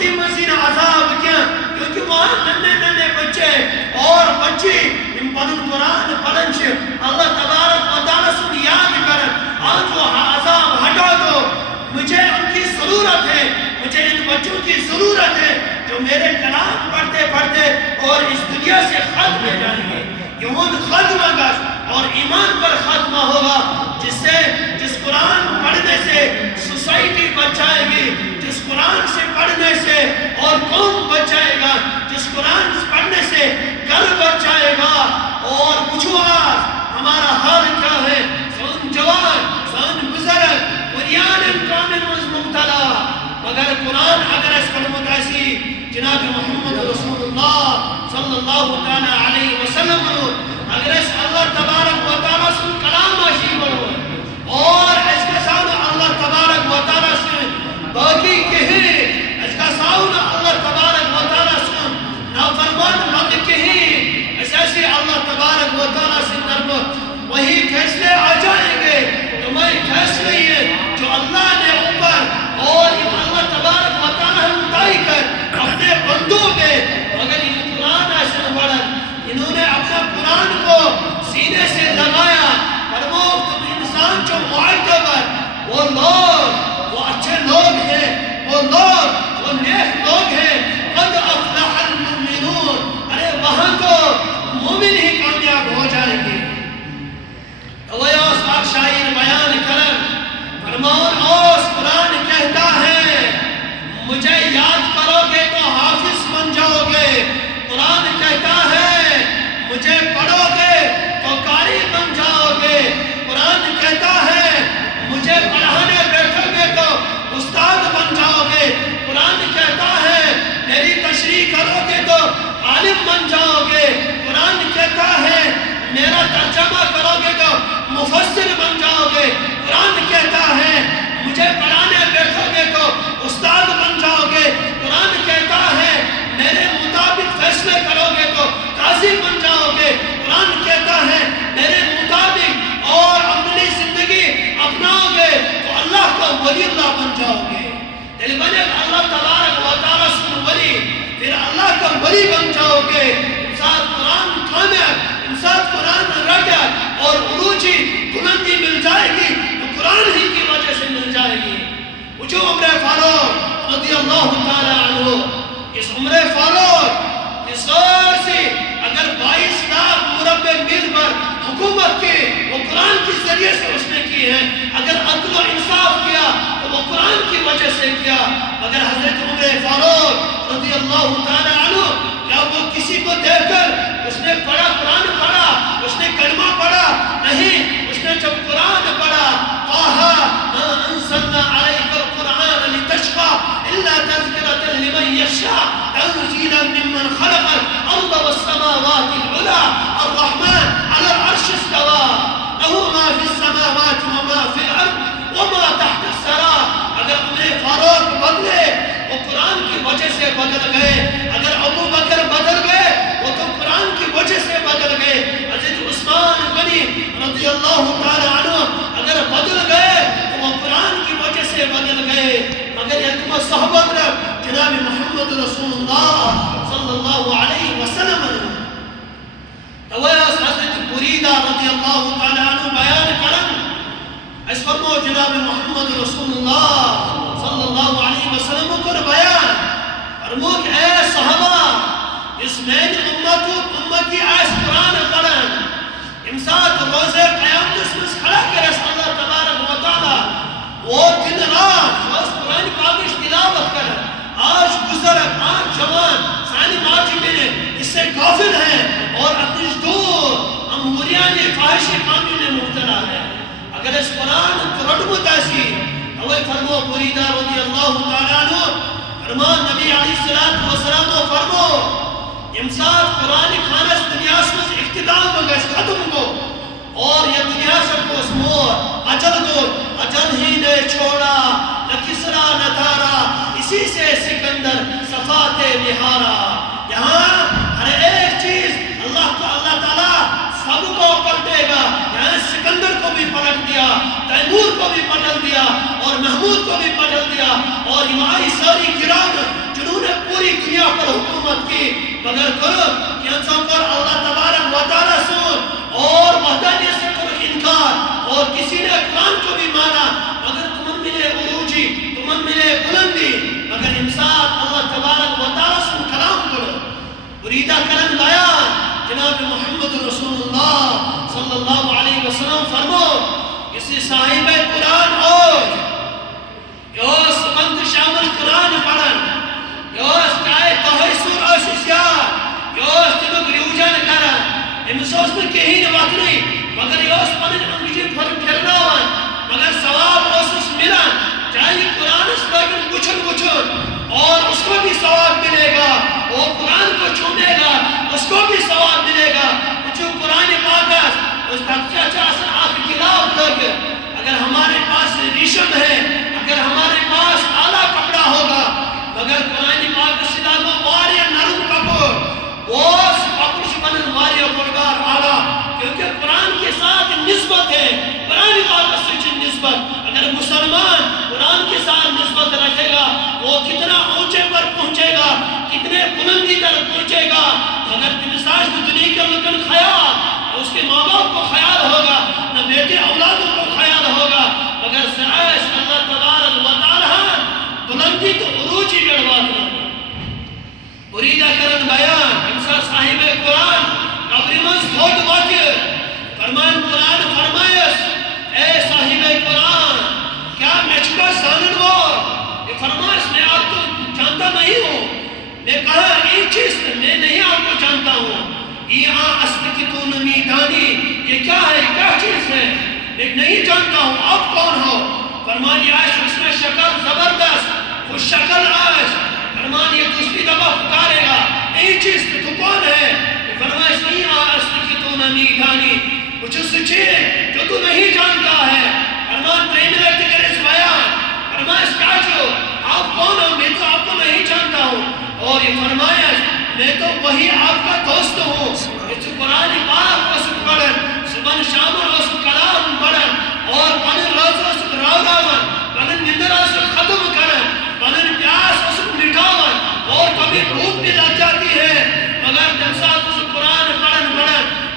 مستی مزین عذاب کیا کیونکہ وہاں ننے ننے بچے اور بچی ان پنن قرآن پڑھن چھ اللہ تبارک و تعالیٰ سن یاد کرن آج وہ عذاب ہٹا دو مجھے ان کی ضرورت ہے مجھے ان بچوں کی ضرورت ہے جو میرے کلام پڑھتے پڑھتے اور اس دنیا سے ختم ہو جائیں گے یہود ختم ہوگا اور ایمان پر ختمہ ہوگا جس قرآن پڑھنے سے سوسائٹی بچ جائے گی جس قرآن سے پڑھنے سے اور قوم بچ جائے گا جس قرآن سے پڑھنے سے گھر بچ جائے گا اور پوچھو آج ہمارا حال کیا ہے سن جوان سن بزرگ بنیان کامل مبتلا مگر قرآن اگر اس پر متاثی جناب محمد رسول اللہ صلی اللہ تعالیٰ علیہ وسلم اگر اس اللہ تبارک و تعالیٰ سن کلام آشی بڑھو اور اس کا ساؤن اللہ تبارک و تعالیٰ سن باقی کہیں اس کا ساؤن اللہ تبارک و تعالیٰ سن نافرمان مد کہیں اس ایسی اللہ تبارک و تعالیٰ سن طرف وہی فیصلے آ جائیں گے تمہیں فیصلے ہیں جو اللہ نے اوپر اور اللہ تبارک و تعالیٰ مطائی کر اپنے بندوں میں مگر ان قرآن ایسے بڑھن انہوں نے اپنا قرآن کو سینے سے لگایا فرمو تم انسان جو معتبر وہ لوگ وہ اچھے لوگ ہیں وہ لوگ وہ نیک لوگ ہیں قد افلح المؤمنون ارے وہاں تو مومن ہی کامیاب ہو جائیں گے اویاس پاک شاعر بیان کرن فرمان اوس قرآن کہتا ہے مجھے یاد کرو گے تو حافظ بن جاؤ گے قرآن کہتا ہے مجھے پڑھو گے تو قاری بن جاؤ گے قرآن کہتا ہے مجھے پڑھانے بیٹھو گے تو استاد بن جاؤ گے قرآن کہتا ہے میری تشریح کرو گے تو عالم بن جاؤ گے قرآن کہتا ہے میرا ترجمہ کرو گے تو مفسر بن جاؤ گے قرآن کہتا ہے مجھے پڑھانے بیٹھو گے تو استاد بن جاؤ گے قرآن کہتا ہے میرے مطابق فیصلے کرو گے تو قاضی بن جاؤ گے قرآن کہتا ہے میرے مطابق اور عملی زندگی اپناؤ گے تو اللہ کا ولی اللہ بن جاؤ گے دل بنے اللہ تبارک و تعالیٰ سن ولی پھر اللہ کا ولی بن جاؤ گے انسان قرآن کامیاب انسان قرآن رٹر اور عروجی بلندی مل جائے گی تو قرآن ہی کی وجہ سے مل جائے گی جو عمر فاروق رضی اللہ تعالیٰ عنہ اس عمر فاروق اس دور سے اگر 22 لاکھ مربع میل پر حکومت کی وہ قرآن کے ذریعے سے اس نے کی ہے اگر عدل و انصاف کیا تو وہ قرآن کی وجہ سے کیا مگر حضرت عمر فاروق رضی اللہ تعالیٰ عنہ کیا وہ کسی کو دیکھ کر اس نے پڑھا قرآن پڑھا اس نے کلمہ پڑھا نہیں اس نے جب قرآن پڑھا طٰہٰ مَا أَنزَلْنَا عَلَيْكَ الْقُرْآنَ لِتَشْقَىٰ إِلَّا تَذْكِرَةً لِمَن يَخْشَىٰ تَنزِيلًا مِمَّنْ خَلَقَ الْأَرْضَ وَالسَّمَاوَاتِ الْعُلَىٰ الرَّحْمَٰنُ عَلَى الْعَرْشِ اسْتَوَىٰ لَهُ مَا فِي السَّمَاوَاتِ وَمَا فِي الْأَرْضِ وَمَا تَحْتَ الثَّرَىٰ اگر عمر فاروق بدلے وہ قرآن کی وجہ سے بدل گئے اگر ابو بکر بدل گئے وہ تو قرآن کی وجہ سے بدل گئے حضرت عثمان غنی رضی اللہ تعالیٰ عنہ اگر بدل گئے تو وہ قرآن کی وجہ سے بدل گئے مگر یتم صحبت جناب محمد رسول اللہ صلی اللہ علیہ وسلم تویس حضرت بریدہ رضی اللہ تعالیٰ عنہ بیان کرن اس فرمو جناب محمد رسول اللہ صلی اللہ علیہ وسلم کو بیان فرمو کہ اے صحابہ اس میں امتی آس قرآن پڑھن امساد روزے قیامت اس میں کھڑا کرے اللہ تبارک و تعالیٰ وہ دن رات اس قرآن پاکش تلاوت کرن آج بزرگ آج جوان سانی ماجی میرے اس سے غافل ہیں اور اپنیش دور اموریانی فاحش کامی میں مبتلا ہے اگر اس قرآن رٹمت ایسی اوے فرمو بریدہ رضی اللہ تعالیٰ عنہ فرمان نبی علیہ السلام و فرمو امساد قرآن خانس دنیا سے اختتام ہوگا اس ختم کو اور یہ دنیا سے کو اس مور اجل ہی نے چھوڑا نہ کسرا نہ تارا اسی سے سکندر صفات بہارا یہاں ہر ایک چیز اللہ تعالیٰ سب کو پلٹے گا یہاں سکندر کو بھی پلٹ دیا تیمور کو بھی پلٹ دیا اور محمود کو بھی پلٹ دیا اور ہماری ساری گرام جنہوں پوری دنیا پر حکومت کی مگر کرو کینسوں پر اللہ تبارک و تعالیٰ سن اور وحدانیت سے کرو انکار اور کسی نے قرآن کو بھی مانا مگر تمہیں ملے عروجی تمہیں ملے بلندی مگر انسان اللہ تبارک و تعالیٰ سن کلام کرو بریدہ کرن بیان جناب محمد رسول اللہ صلی اللہ علیہ وسلم فرمو کسی صاحب قرآن اور یوس بند شامل قرآن پڑھن یوس کائے توہی سور اوشیشیار یوس تمک ریوجن کرن امسوس میں کہیں وقتی مگر یوس پنن انگجی پھرناوان مگر ثواب اوسس ملن چاہیے قرآن اس لوگن گچھن اور اس کو بھی ثواب ملے گا وہ قرآن کو چھونے گا اس کو بھی ثواب ملے گا جو قرآن پاک اس دکھیا چاہسن آپ کلاب لوگ اگر ہمارے پاس ریشم ہے اگر ہمارے پاس اعلیٰ کپڑا ہوگا مگر قرآن پاک سلاگو واریا نرم کپڑ وہ کپڑ سے بنن واریا بڑگار اعلیٰ کیونکہ قرآن کے ساتھ نسبت ہے قرآن پاک سے نسبت اگر مسلمان قرآن کے ساتھ نسبت رکھے گا وہ کتنا اونچے پر پہنچے گا کتنے بلندی تک پہنچے گا مگر تمساج کو دنیا کے لکن خیال اس کے ماں باپ کو خیال ہوگا نہ بیٹے اولادوں کو خیال ہوگا مگر سرائش اللہ تبارک و تعالیٰ بلندی تو عروجی گڑوات ہوگا بریدہ کرن بیان انسان صاحب قرآن قبر منز خود واقع فرمان قرآن فرمائیس اے صاحب قرآن کیا مجھکا سانن وہ یہ فرمائیس میں آپ کو جانتا نہیں ہوں میں کہا ایک چیز میں نہیں آپ کو جانتا ہوں یہ اصل کی تو نمی دانی یہ کیا ہے کیا چیز ہے میں نہیں جانتا ہوں آپ کون ہو فرمانی آئیش اس میں شکل زبردست خوش شکل آئیش فرمانی یہ دوسری دفعہ پکارے گا ایک چیز تو کون ہے فرمائیش نہیں اصل کی تو نمی دانی کچھ سچے جو تو نہیں جانتا ہے فرمان پریم لگتے کر اس بیان فرمائیش کیا جو آپ کون ہو میں تو آپ کو نہیں جانتا ہوں اور یہ فرمایا میں تو وہی آپ کا دوست ہوں اس قرآن پاک اس پڑھن صبح شام اس کلام پڑھن اور پنن روز اس راوراون پنن نندر اس ختم کرن پنن پیاس اس مٹھاون اور کبھی بھوک بھی لگ جاتی ہے مگر جب ساتھ اس قرآن پڑھن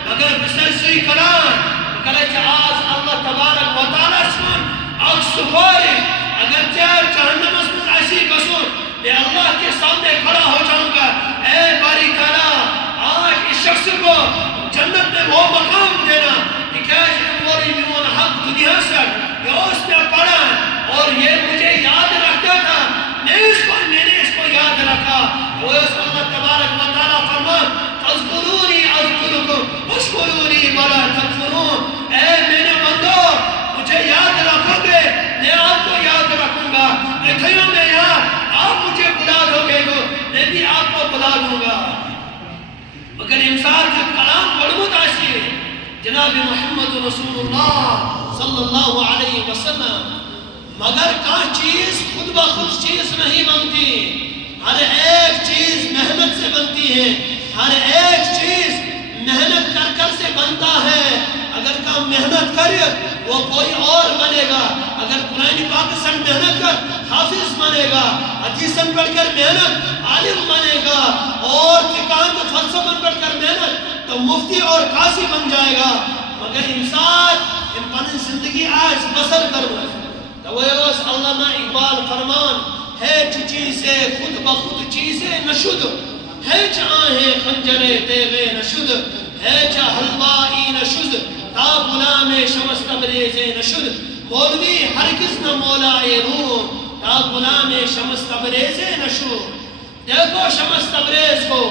مگر بسر سوئی قرآن مگر کہ آج اللہ تبارک و تعالیٰ سن اکس ہوئی اگر جہنم اس میں ایسی قصور میں اللہ کے سامنے کھڑا ہو جاؤں گا اے باری تعالیٰ آج اس شخص کو جنت میں وہ مقام دینا because موری میون حق دنیا سے یہ اس نے پڑھا اور یہ مجھے یاد رکھتا تھا میں نے اس کو یاد رکھا وہ اس اللہ تبارک و تعالیٰ فرمان فَاذْكُرُونِي أَذْكُرُكُمْ وَاشْكُرُونِي وَلَا تَكْفُرُونَ اے میرے بندو مجھے یاد رکھو گے میں آپ کو یاد رکھوں گا اتھیوں میں یہاں آپ مجھے بلا دو گے تو میں بھی آپ کو بلا دوں گا مگر انسان کے کلام پڑھمت آسی ہے جناب محمد رسول اللہ صلی اللہ علیہ وسلم مگر کہاں چیز خود بخود چیز نہیں بنتی ہر ایک چیز محنت سے بنتی ہے ہر ایک چیز محنت کر سے بنتا ہے اگر کام محنت کر وہ کوئی اور بنے گا اگر قرآن پاک سے محنت کر حافظ بنے گا حدیثاً پڑھ کر محنت عالم بنے گا اور فقہ و فلسفہ پڑھ کر محنت تو مفتی اور قاضی بن جائے گا مگر انسان اپنی زندگی آج بسر کرو تو وہ علامہ اقبال فرمان ہے چیزیں خود بخود چیزیں نشد ہے آہیں خنجرے تیغے نشد ہے حلوائی نشد تا غلام شمس تبریزے نشد مولوی ہرگز نہ مولائے روم تا غلام شمس تبریزے نشد دیکھو شمس تبریز کو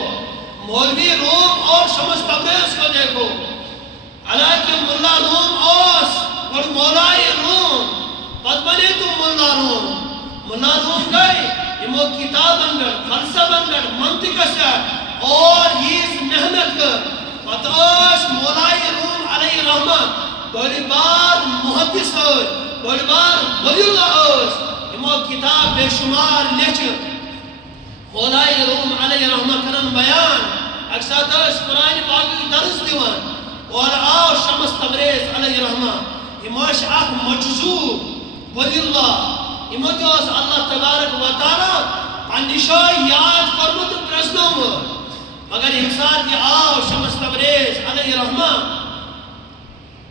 مولوی روم اور شمس تبریز کو دیکھو علاقہ ملا روم اوس اور مولائے روم پد بنے تم ملا روم گئے یہ کتاب انگر فلسفہ انگر منطق اشار اور یہ محنت کر پتاش مولائے روم علیہ رحمت بڑی بار محدث ہوئے بڑی بار ولی اللہ ہوئے یہ کتاب بے شمار لچ مولائے روم علیہ رحمت کرن بیان اکسا دس قرآن پاک کی درس دیوان اور آو شمس تبریز علیہ رحمت یہ موش آخ مجزوب ولی اللہ یہ موجود اللہ تبارک و تعالی اندیشو یاد کرمت پرزنو مگر ایک ساتھ یہ آو شمس تبریز علیہ رحمہ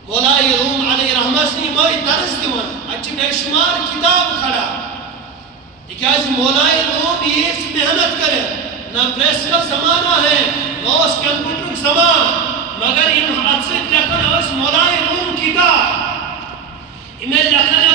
مولائی روم علیہ رحمہ سے موئی درس دیوان اچھی بے شمار کتاب کھڑا لیکن مولائی روم یہ محنت کرے نہ پریس کا زمانہ ہے نہ اس کمپیوٹر کا زمان مگر ان حادثت لکھن اس مولائی روم کتاب انہیں لکھن